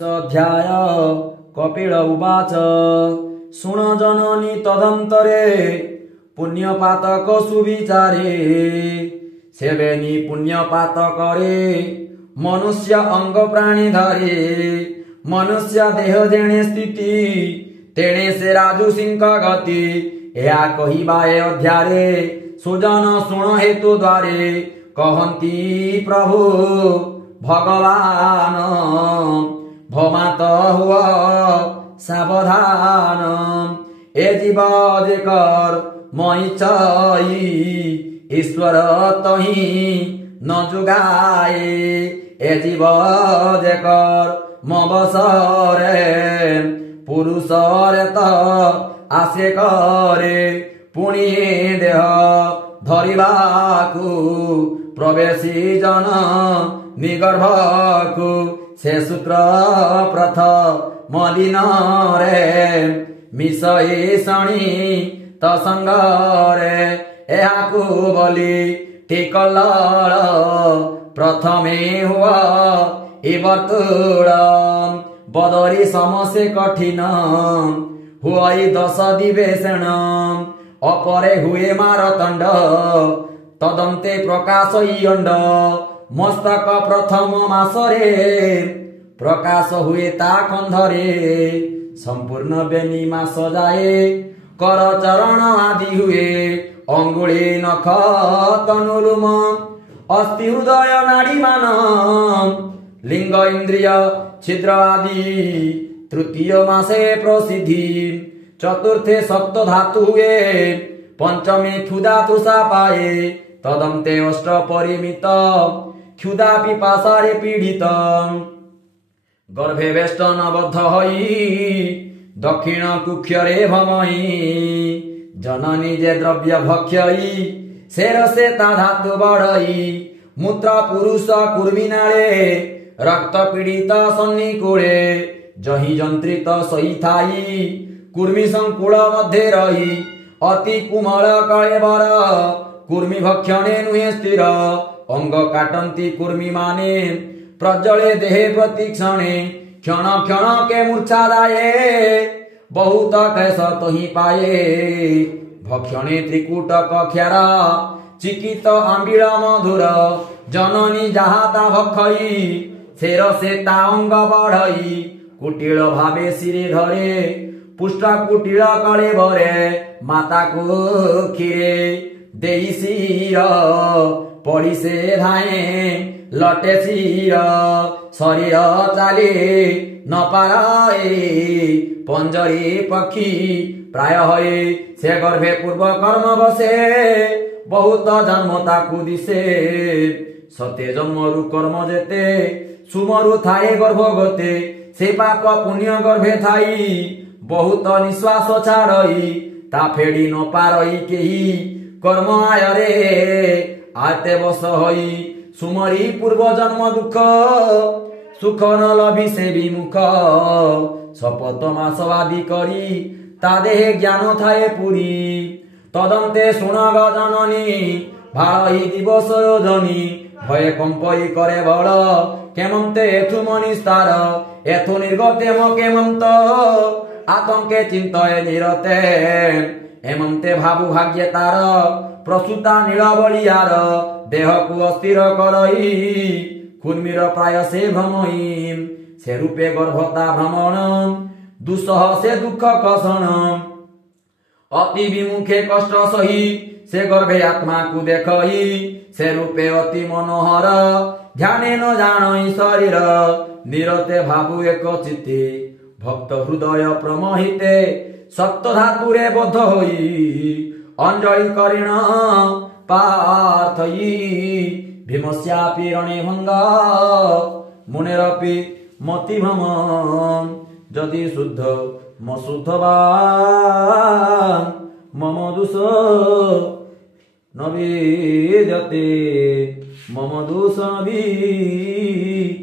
अध्याय कपिल उवाच शुण जननी तदंतरे पुण्यपातक सुविचारे सेवेनी पुण्यपातकरे मनुष्य अंग प्राणी धरे मनुष्य देह जेणे स्थिति तेणे से राजु सिंह गति या कहिबा ए अध्यारे सुजन शुण हेतु द्वारे कहंती प्रभु भगवान भमात हुआ सावधान ए जीव जेकर मई ईश्वर तही न जुगाए ए जीव जेकर मबसरे पुरुष रे त आसे करे पुणी देह धरिबाकू प्रवेशी जन निगर्भकू से शुक्र प्रथ मलिन रे मिसई शणी तसंगरे एहाकू बोली टिकल प्रथमे हुआ इबतुड़ बदरी समसे कठिन हुई 10 दिवेशण अपरे हुए मारतंड तदंते प्रकाश अंड मस्तक प्रथम मासरे प्रकाश हुए ता कंधरे संपूर्ण बेनी मास जाए कर चरण आदि हुए अंगुली नख तनुलुम अस्थि हृदय नाड़ी मान लिंग इंद्रिय छिद्र आदि तृतीय मासे प्रसिद्धि चतुर्थे सप्त धातु हुए पंचमे क्षुधा तृषा पाए तदंते अष्ट परिमित क्षुधा पिपासारे पीड़ित गर्भे वेष्टन बद्ध हई दक्षिण कुक्षरे भमई जननी जे द्रव्य भक्षई शेरसे ता धातु बढ़ई मूत्र पुरुष कुर्मिनाळे रक्त पीड़ित सन्निकूले जही जंत्रित सही थाई कुर्मी संकुल मध्ये रही अति कुमल कळेबर कुर्मी भक्षणे नुहे स्थिर अंग काटंती कुर्मी माने प्रज्वले देहे प्रतिक्षणे क्षण क्षण के मूर्छा दाये बहुत कैस तही पाए भक्षणे त्रिकूट कक्षारा चिकित आंबिल मधुर जननी जहाता भक्षई शेर से ता अंग बढ़ई कुटिल भावे सिरे धरे पुष्टा कुटिल कले भरे माता को खीरे देई सिर पड़ी से धाए लटे सिर शरीर चाले न पाए पंजरी पक्षी प्राय हए से गर्भे पूर्व कर्म बसे बहुत जन्म ताकू दिसे सत्य जन्मरु कर्म जेते सुमरु थाए गर्भ गते से पाप पुण्य गर्भे थाई बहुत निश्वास छाड़ई ता फेड़ी न पारई केही कर्म आयरे आते बस हई सुमरी पूर्व जन्म दुख सुख न लभी से विमुख शपथ मासवादी करी ता देहे ज्ञान थाए पुरी तदंते शुणग जननी भाई दिवस योजनी भय कंपई करे बड़ केमंते एथु मनिस्तार एथु निर्गते म केमंत आतंके चिंतये निरते एमंते भाबु भाग्य तार प्रसूता नीलबलियार देह को अस्थिर करई कुर्मीर प्राय से भ्रमई से रूपे गर्भता भ्रमण दुसह से दुख कषण अति विमुखे कष्ट सही से गर्भे आत्मा को देखई से रूपे अति मनोहर ध्याने न जानई शरीर निरते भाबु एक चित्ते भक्त हृदय प्रमोहिते सप्त धातुरे बद्ध होई अंजलि करिण पार्थई भीमस्यापि रणे भंग मुनेरपि मति भ्रम जदि शुद्ध मशुद्ध वा मम दुष न विद्यते मम दुष न विद्यते।